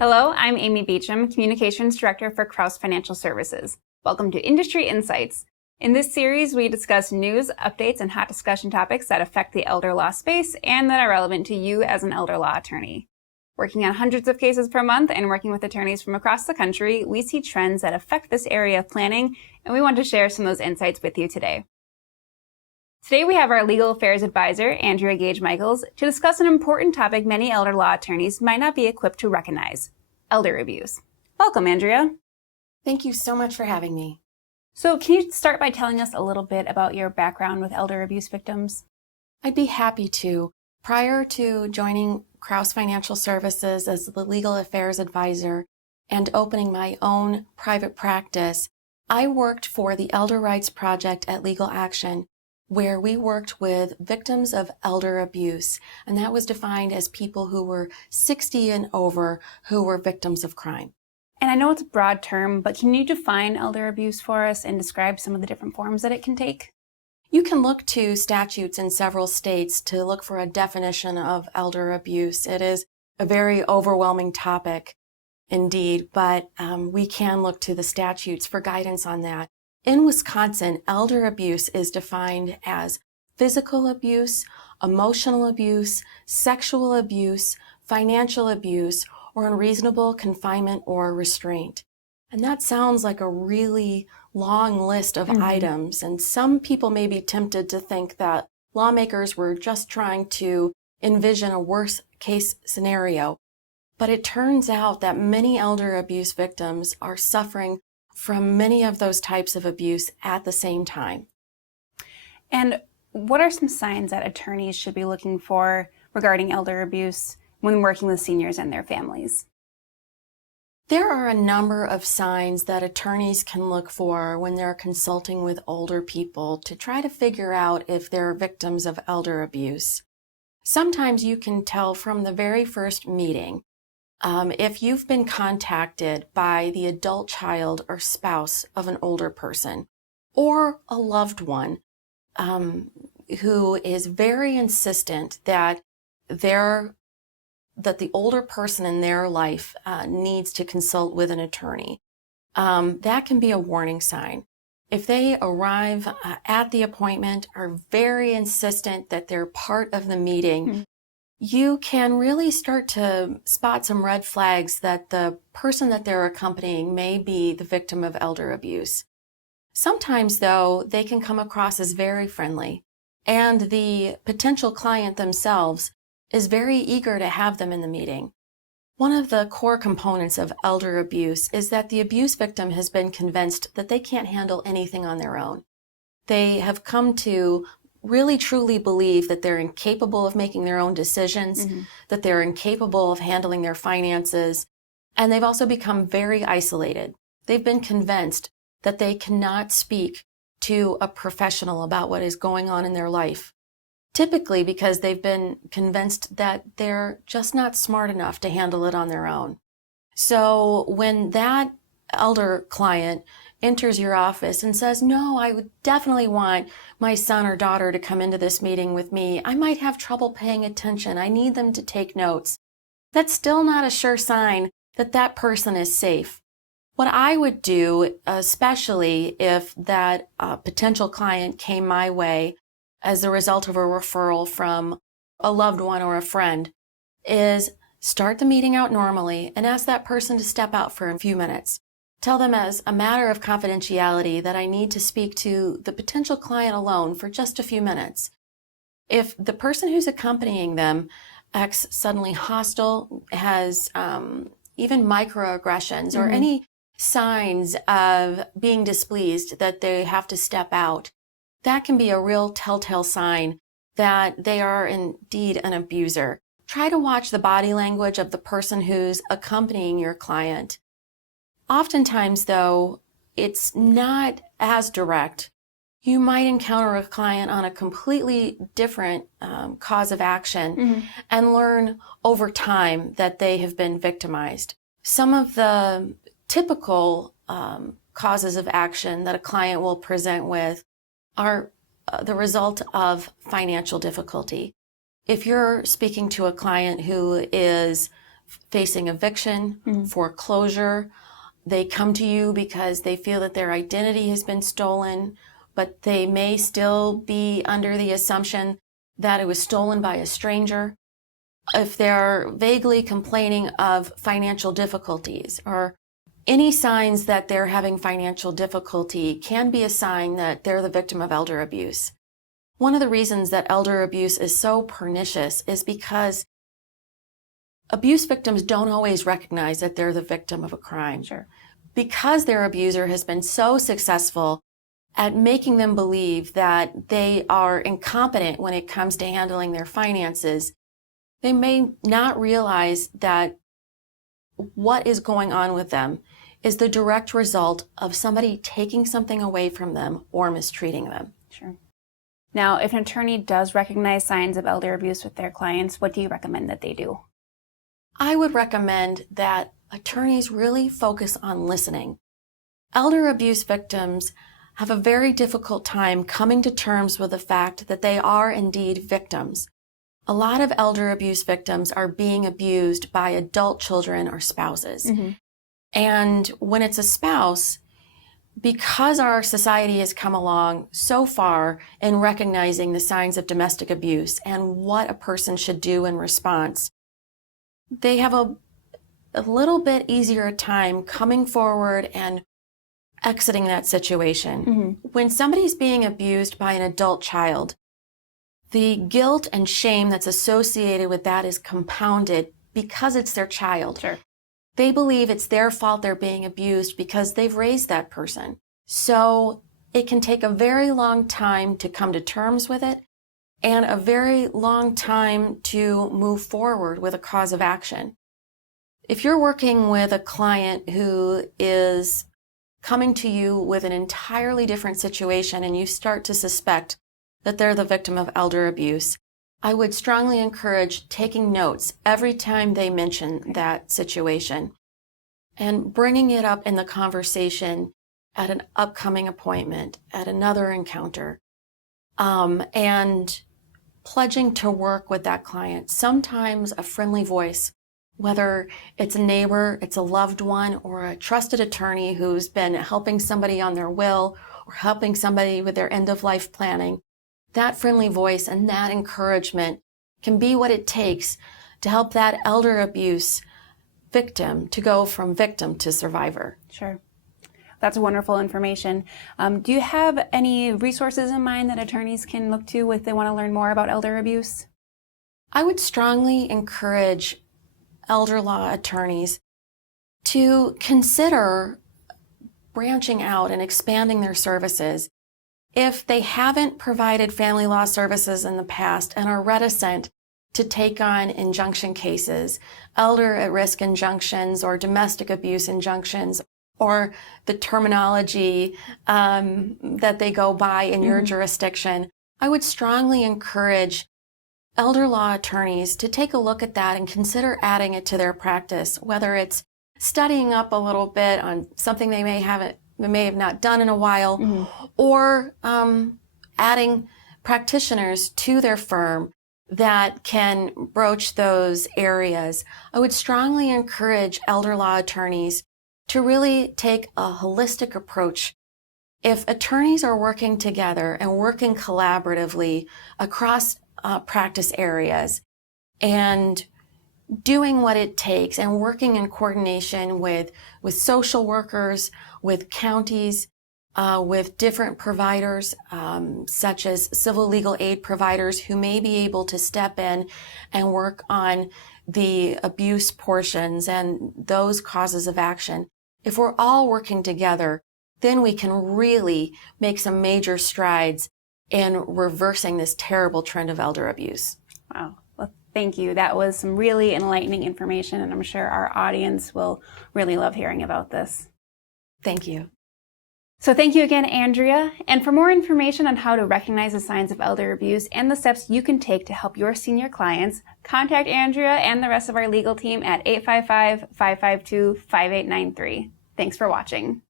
Hello, I'm Amy Beecham, Communications Director for Krause Financial Services. Welcome to Industry Insights. In this series, we discuss news, updates, and hot discussion topics that affect the elder law space and that are relevant to you as an elder law attorney. Working on hundreds of cases per month and working with attorneys from across the country, we see trends that affect this area of planning, and we want to share some of those insights with you today. Today we have our Legal Affairs Advisor, Andrea Gage-Michaels, to discuss an important topic many elder law attorneys might not be equipped to recognize: elder abuse. Welcome, Andrea. Thank you so much for having me. So can you start by telling us a little bit about your background with elder abuse victims? I'd be happy to. Prior to joining Krause Financial Services as the Legal Affairs Advisor and opening my own private practice, I worked for the Elder Rights Project at Legal Action, where we worked with victims of elder abuse, and that was defined as people who were 60 and over who were victims of crime. And I know it's a broad term, but can you define elder abuse for us and describe some of the different forms that it can take? You can look to statutes in several states to look for a definition of elder abuse. It is a very overwhelming topic indeed, but we can look to the statutes for guidance on that. In Wisconsin, elder abuse is defined as physical abuse, emotional abuse, sexual abuse, financial abuse, or unreasonable confinement or restraint. And that sounds like a really long list of items, and some people may be tempted to think that lawmakers were just trying to envision a worst case scenario. But it turns out that many elder abuse victims are suffering from many of those types of abuse at the same time. And what are some signs that attorneys should be looking for regarding elder abuse when working with seniors and their families? There are a number of signs that attorneys can look for when they're consulting with older people to try to figure out if they're victims of elder abuse. Sometimes you can tell from the very first meeting if you've been contacted by the adult child or spouse of an older person or a loved one who is very insistent that the older person in their life needs to consult with an attorney. That can be a warning sign. If they arrive at the appointment, are very insistent that they're part of the meeting, you can really start to spot some red flags that the person that they're accompanying may be the victim of elder abuse. Sometimes, though, they can come across as very friendly, and the potential client themselves is very eager to have them in the meeting. One of the core components of elder abuse is that the abuse victim has been convinced that they can't handle anything on their own. They have come to really truly believe that they're incapable of making their own decisions, that they're incapable of handling their finances, and they've also become very isolated. They've been convinced that they cannot speak to a professional about what is going on in their life, typically because they've been convinced that they're just not smart enough to handle it on their own. So when that elder client enters your office and says, "No, I would definitely want my son or daughter to come into this meeting with me. I might have trouble paying attention. I need them to take notes," that's still not a sure sign that that person is safe. What I would do, especially if that potential client came my way as a result of a referral from a loved one or a friend, is start the meeting out normally and ask that person to step out for a few minutes. Tell them as a matter of confidentiality that I need to speak to the potential client alone for just a few minutes. If the person who's accompanying them acts suddenly hostile, has even microaggressions or any signs of being displeased that they have to step out, that can be a real telltale sign that they are indeed an abuser. Try to watch the body language of the person who's accompanying your client. Oftentimes, though, it's not as direct. You might encounter a client on a completely different cause of action and learn over time that they have been victimized. Some of the typical causes of action that a client will present with are the result of financial difficulty. If you're speaking to a client who is facing eviction, foreclosure. They come to you because they feel that their identity has been stolen, but they may still be under the assumption that it was stolen by a stranger. If they're vaguely complaining of financial difficulties or any signs that they're having financial difficulty can be a sign that they're the victim of elder abuse. One of the reasons that elder abuse is so pernicious is because abuse victims don't always recognize that they're the victim of a crime. Sure. Because their abuser has been so successful at making them believe that they are incompetent when it comes to handling their finances, they may not realize that what is going on with them is the direct result of somebody taking something away from them or mistreating them. Sure. Now, if an attorney does recognize signs of elder abuse with their clients, what do you recommend that they do? I would recommend that attorneys really focus on listening. Elder abuse victims have a very difficult time coming to terms with the fact that they are indeed victims. A lot of elder abuse victims are being abused by adult children or spouses. And when it's a spouse, because our society has come along so far in recognizing the signs of domestic abuse and what a person should do in response, they have a little bit easier time coming forward and exiting that situation. When somebody's being abused by an adult child, the guilt and shame that's associated with that is compounded because it's their child. Sure. They believe it's their fault they're being abused because they've raised that person. So it can take a very long time to come to terms with it and a very long time to move forward with a cause of action. If you're working with a client who is coming to you with an entirely different situation and you start to suspect that they're the victim of elder abuse, I would strongly encourage taking notes every time they mention that situation and bringing it up in the conversation at an upcoming appointment, at another encounter, and pledging to work with that client. Sometimes a friendly voice, whether it's a neighbor, it's a loved one, or a trusted attorney who's been helping somebody on their will or helping somebody with their end-of-life planning, that friendly voice and that encouragement can be what it takes to help that elder abuse victim to go from victim to survivor. Sure. That's wonderful information. Do you have any resources in mind that attorneys can look to if they want to learn more about elder abuse? I would strongly encourage elder law attorneys to consider branching out and expanding their services. If they haven't provided family law services in the past and are reticent to take on injunction cases, elder at risk injunctions or domestic abuse injunctions, or the terminology that they go by in your jurisdiction, I would strongly encourage elder law attorneys to take a look at that and consider adding it to their practice, whether it's studying up a little bit on something they may have not done in a while, or adding practitioners to their firm that can broach those areas. I would strongly encourage elder law attorneys to really take a holistic approach. If attorneys are working together and working collaboratively across practice areas and doing what it takes and working in coordination with social workers, with counties, with different providers, such as civil legal aid providers who may be able to step in and work on the abuse portions and those causes of action. If we're all working together, then we can really make some major strides in reversing this terrible trend of elder abuse. Wow. Well, thank you. That was some really enlightening information, and I'm sure our audience will really love hearing about this. Thank you. So thank you again, Andrea. And for more information on how to recognize the signs of elder abuse and the steps you can take to help your senior clients, contact Andrea and the rest of our legal team at 855-552-5893. Thanks for watching.